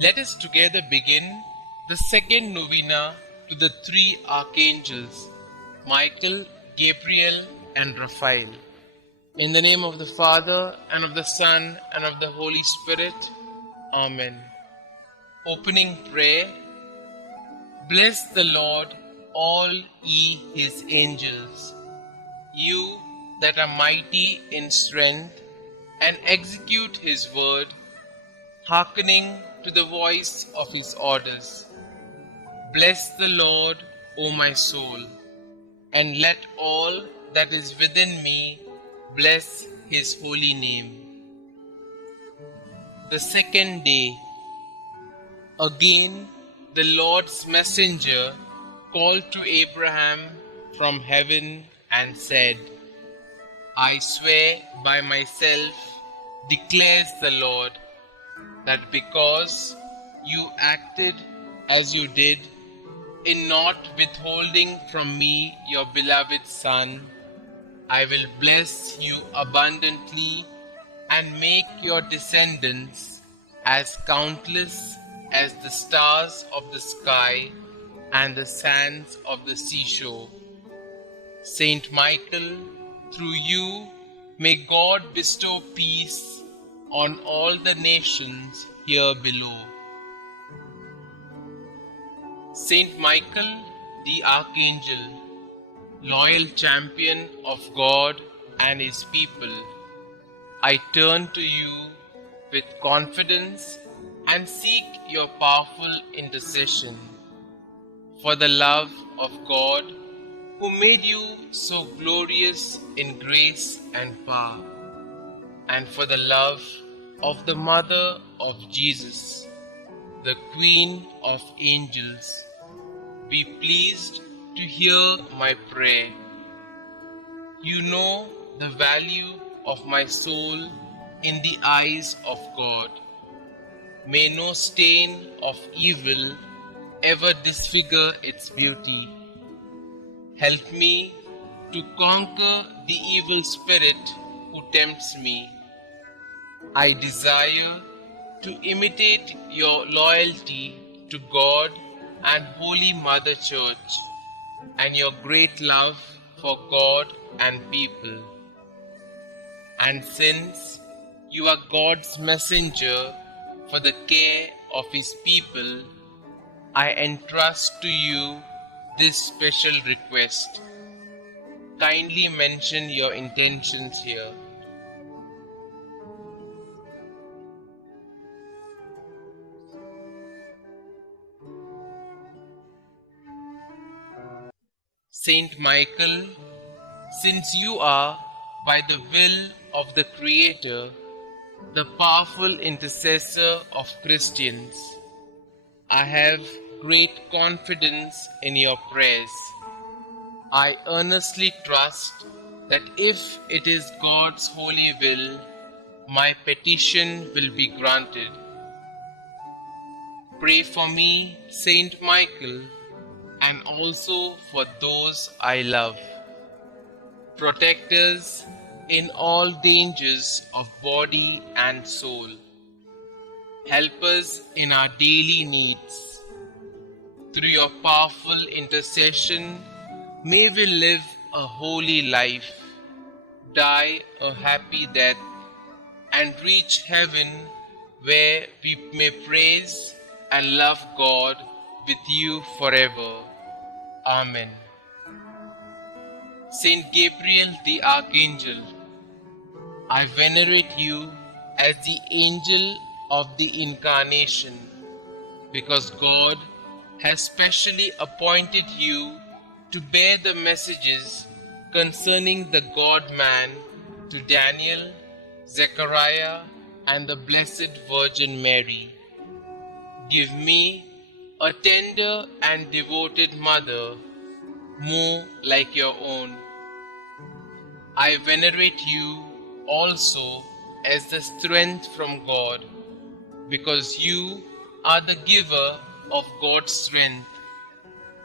Let us together begin the second novena to the three Archangels, Michael, Gabriel, and Raphael. In the name of the Father, and of the Son, and of the Holy Spirit. Amen. Opening prayer. Bless the Lord, all ye his angels, you that are mighty in strength, and execute his word, hearkening to the voice of his orders. Bless the Lord, O my soul, and let all that is within me bless his holy name. The second day. Again, the Lord's messenger called to Abraham from heaven and said, I swear by myself, declares the Lord, that because you acted as you did in not withholding from me your beloved Son, I will bless you abundantly and make your descendants as countless as the stars of the sky and the sands of the seashore. Saint Michael, through you may God bestow peace on all the nations here below. Saint Michael, the Archangel, loyal champion of God and his people, I turn to you with confidence and seek your powerful intercession. For the love of God, who made you so glorious in grace and power, and for the love of the Mother of Jesus, the Queen of Angels, be pleased to hear my prayer. You know the value of my soul in the eyes of God. May no stain of evil ever disfigure its beauty. Help me to conquer the evil spirit who tempts me. I desire to imitate your loyalty to God and Holy Mother Church, and your great love for God and people. And since you are God's messenger for the care of his people, I entrust to you this special request. Kindly mention your intentions here. Saint Michael, since you are, by the will of the Creator, the powerful intercessor of Christians, I have great confidence in your prayers. I earnestly trust that if it is God's holy will, my petition will be granted. Pray for me, Saint Michael, and also for those I love. Protect us in all dangers of body and soul. Help us in our daily needs. Through your powerful intercession, may we live a holy life, die a happy death, and reach heaven, where we may praise and love God with you forever. Amen. Saint Gabriel the Archangel, I venerate you as the angel of the Incarnation, because God has specially appointed you to bear the messages concerning the God-man to Daniel, Zechariah, and the Blessed Virgin Mary. Give me a tender and devoted mother, more like your own. I venerate you also as the strength from God, because you are the giver of God's strength,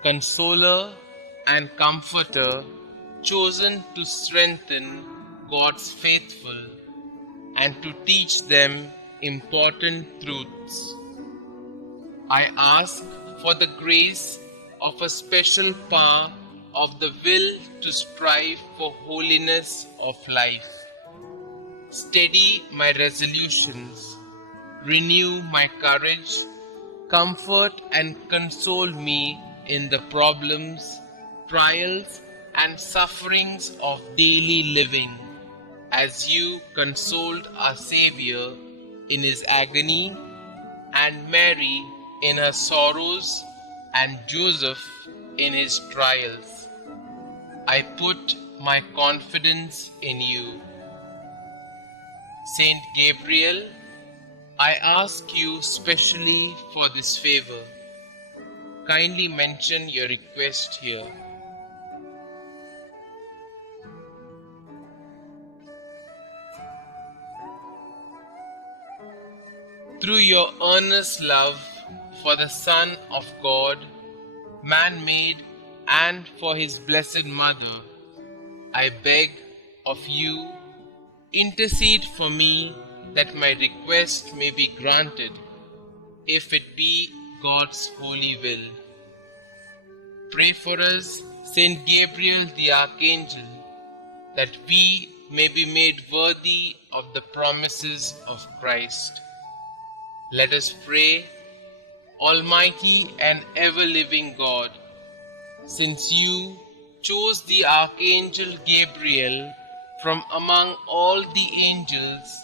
consoler and comforter, chosen to strengthen God's faithful and to teach them important truths. I ask for the grace of a special power of the will to strive for holiness of life. Steady my resolutions, renew my courage, comfort and console me in the problems, trials, and sufferings of daily living, as you consoled our Xavier in his agony, and Mary in her sorrows, and Joseph in his trials. I put my confidence in you. Saint Gabriel, I ask you specially for this favor. Kindly mention your request here. Through your earnest love for the Son of God, man-made, and for his Blessed Mother, I beg of you, intercede for me that my request may be granted, if it be God's holy will. Pray for us, Saint Gabriel the Archangel, that we may be made worthy of the promises of Christ. Let us pray. Almighty and ever-living God, since you chose the Archangel Gabriel from among all the angels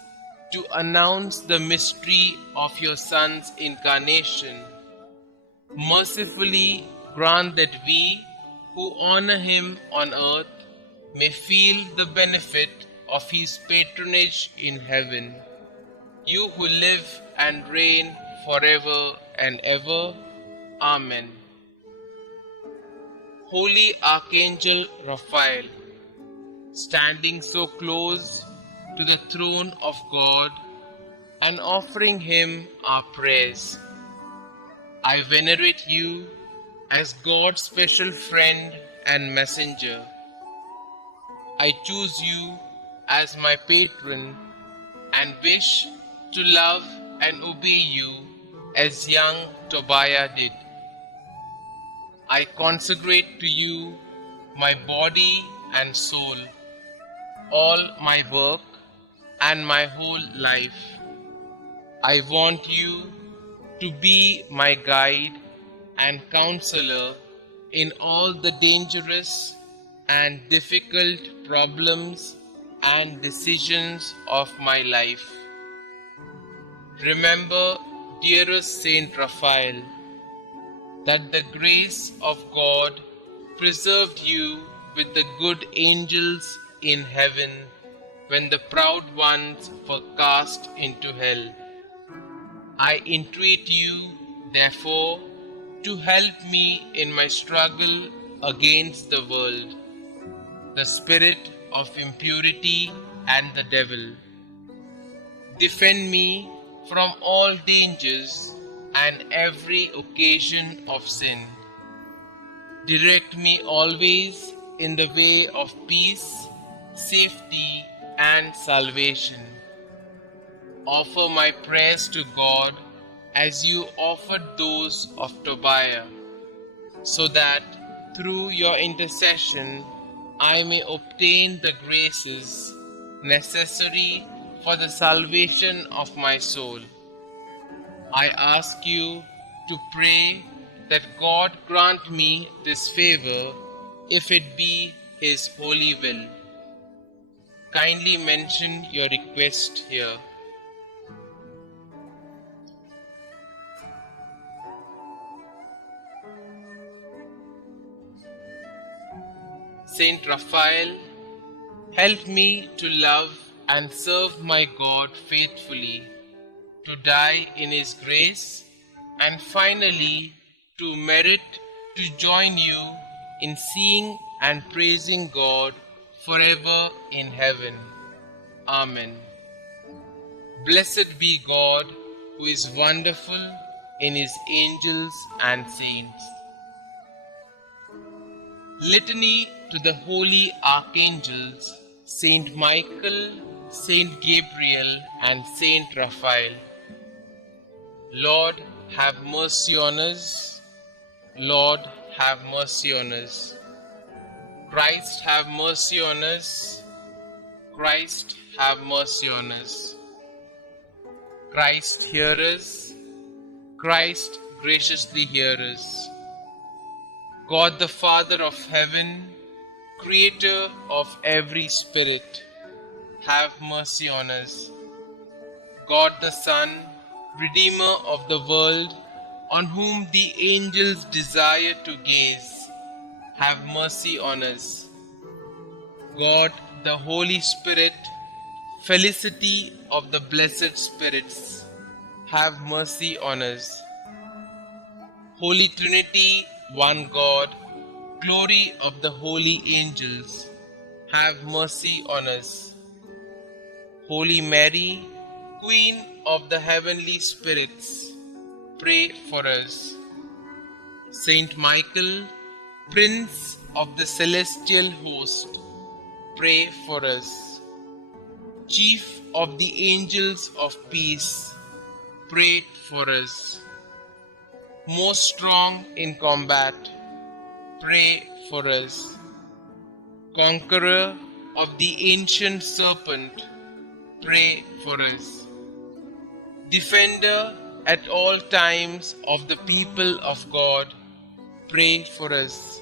to announce the mystery of your Son's incarnation, mercifully grant that we who honor him on earth may feel the benefit of his patronage in heaven. You who live and reign forever and ever. Amen. Holy Archangel Raphael, standing so close to the throne of God and offering him our prayers, I venerate you as God's special friend and messenger. I choose you as my patron and wish to love and obey you as young Tobiah did. I consecrate to you my body and soul, all my work and my whole life. I want you to be my guide and counselor in all the dangerous and difficult problems and decisions of my life. Remember, dearest Saint Raphael, that the grace of God preserved you with the good angels in heaven when the proud ones were cast into hell. I entreat you, therefore, to help me in my struggle against the world, the spirit of impurity, and the devil. Defend me from all dangers and every occasion of sin. Direct me always in the way of peace, safety, and salvation. Offer my prayers to God as you offered those of Tobiah, so that through your intercession I may obtain the graces necessary for the salvation of my soul. I ask you to pray that God grant me this favor, if it be His holy will. Kindly mention your request here. Saint Raphael, help me to love and serve my God faithfully, to die in His grace, and finally to merit to join you in seeing and praising God forever in heaven. Amen. Blessed be God, who is wonderful in His angels and saints. Litany to the holy Archangels, Saint Michael, Saint Gabriel, and Saint Raphael. Lord, have mercy on us. Lord, have mercy on us. Christ, have mercy on us. Christ, have mercy on us. Christ, hear us. Christ, graciously hear us. God the Father of heaven, Creator of every spirit, have mercy on us. God the Son, Redeemer of the world, on whom the angels desire to gaze, have mercy on us. God the Holy Spirit, felicity of the blessed spirits, have mercy on us. Holy Trinity, one God, glory of the holy angels, have mercy on us. Holy Mary, Queen of the heavenly spirits, pray for us. Saint Michael, Prince of the celestial host, pray for us. Chief of the angels of peace, pray for us. Most strong in combat, pray for us. Conqueror of the ancient serpent, pray for us. Defender at all times of the people of God, pray for us.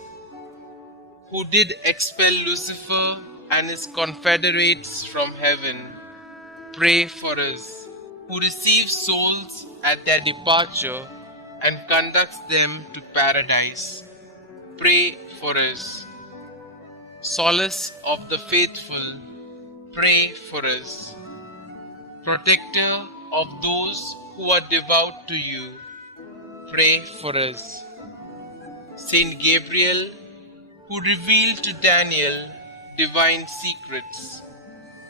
Who did expel Lucifer and his confederates from heaven, pray for us. Who receives souls at their departure and conducts them to paradise, pray for us. Solace of the faithful, pray for us. Protector of those who are devout to you, pray for us. Saint Gabriel, who revealed to Daniel divine secrets,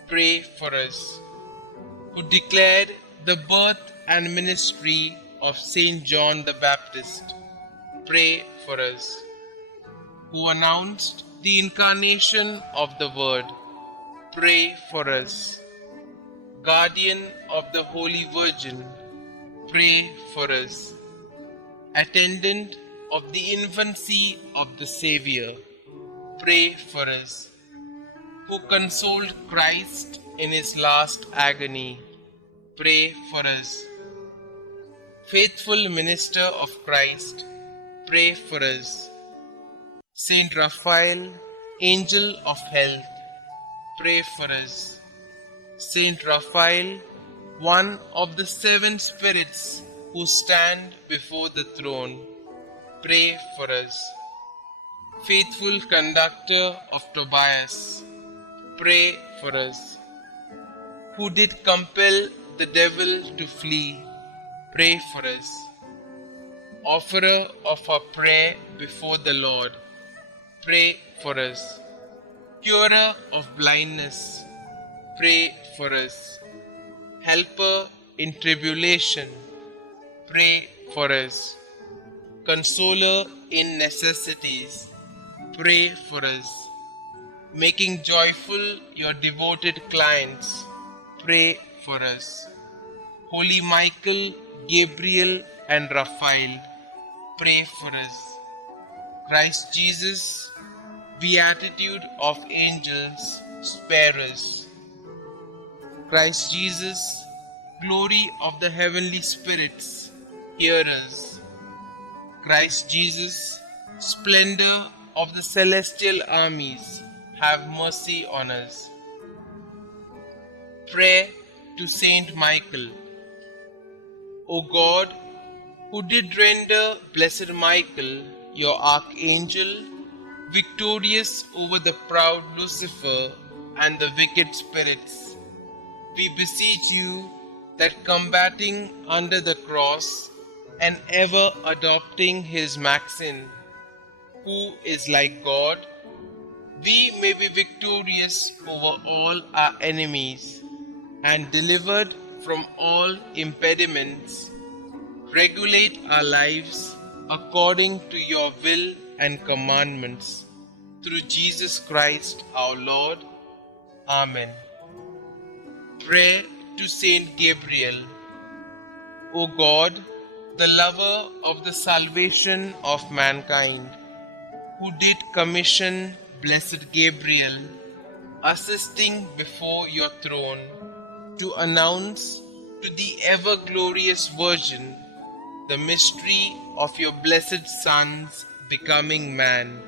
pray for us. Who declared the birth and ministry of Saint John the Baptist, pray for us. Who announced the incarnation of the Word, pray for us. Guardian of the Holy Virgin, pray for us. Attendant of the infancy of the Xavier, pray for us. Who consoled Christ in his last agony, pray for us. Faithful minister of Christ, pray for us. Saint Raphael, angel of health, pray for us. Saint Raphael, one of the 7 spirits who stand before the throne, pray for us. Faithful conductor of Tobias, pray for us. Who did compel the devil to flee, pray for us. Offerer of our prayer before the Lord, pray for us. Curer of blindness, pray for us. Helper in tribulation, pray for us. Consoler in necessities, pray for us. Making joyful your devoted clients, pray for us. Holy Michael, Gabriel and Raphael, pray for us. Christ Jesus, beatitude of angels, spare us. Christ Jesus, glory of the heavenly spirits, hear us. Christ Jesus, splendor of the celestial armies, have mercy on us. Prayer to Saint Michael. O God, who did render Blessed Michael, your archangel, victorious over the proud Lucifer and the wicked spirits, we beseech you that combating under the cross and ever adopting his maxim, who is like God, we may be victorious over all our enemies and delivered from all impediments, regulate our lives according to your will and commandments, through Jesus Christ our Lord. Amen. Prayer to Saint Gabriel. O God, the lover of the salvation of mankind, who did commission blessed Gabriel, assisting before your throne, to announce to the ever glorious Virgin the mystery of your blessed Son's becoming man,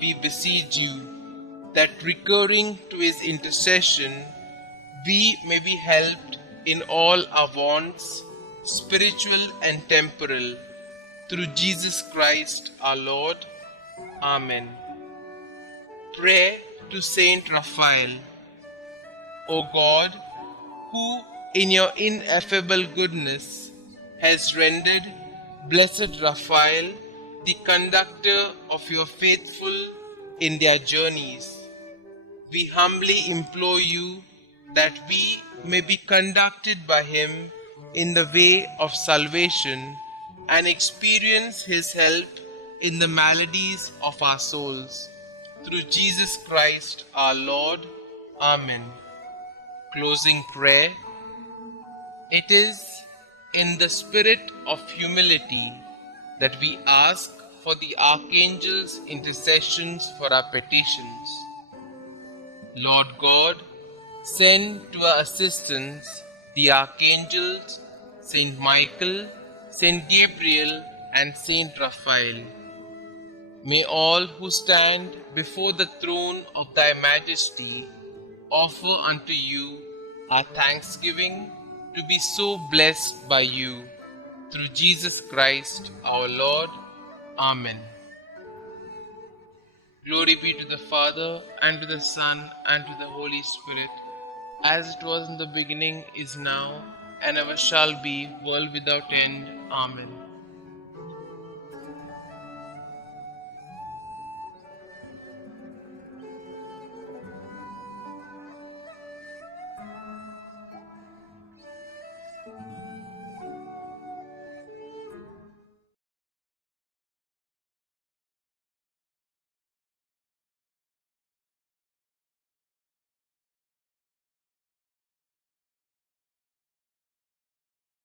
we beseech you that, recurring to his intercession, we may be helped in all our wants, spiritual and temporal, through Jesus Christ our Lord. Amen. Pray to Saint Raphael. O God, who in your ineffable goodness has rendered blessed Raphael the conductor of your faithful in their journeys, we humbly implore you that we may be conducted by him in the way of salvation and experience his help in the maladies of our souls. Through Jesus Christ our Lord. Amen. Closing prayer. It is in the spirit of humility that we ask for the Archangels' intercessions for our petitions. Lord God, send to our assistance the Archangels, Saint Michael, Saint Gabriel, and Saint Raphael. May all who stand before the throne of Thy Majesty offer unto you our thanksgiving to be so blessed by you. Through Jesus Christ our Lord. Amen. Glory be to the Father, and to the Son, and to the Holy Spirit, as it was in the beginning, is now, and ever shall be, world without end. Amen.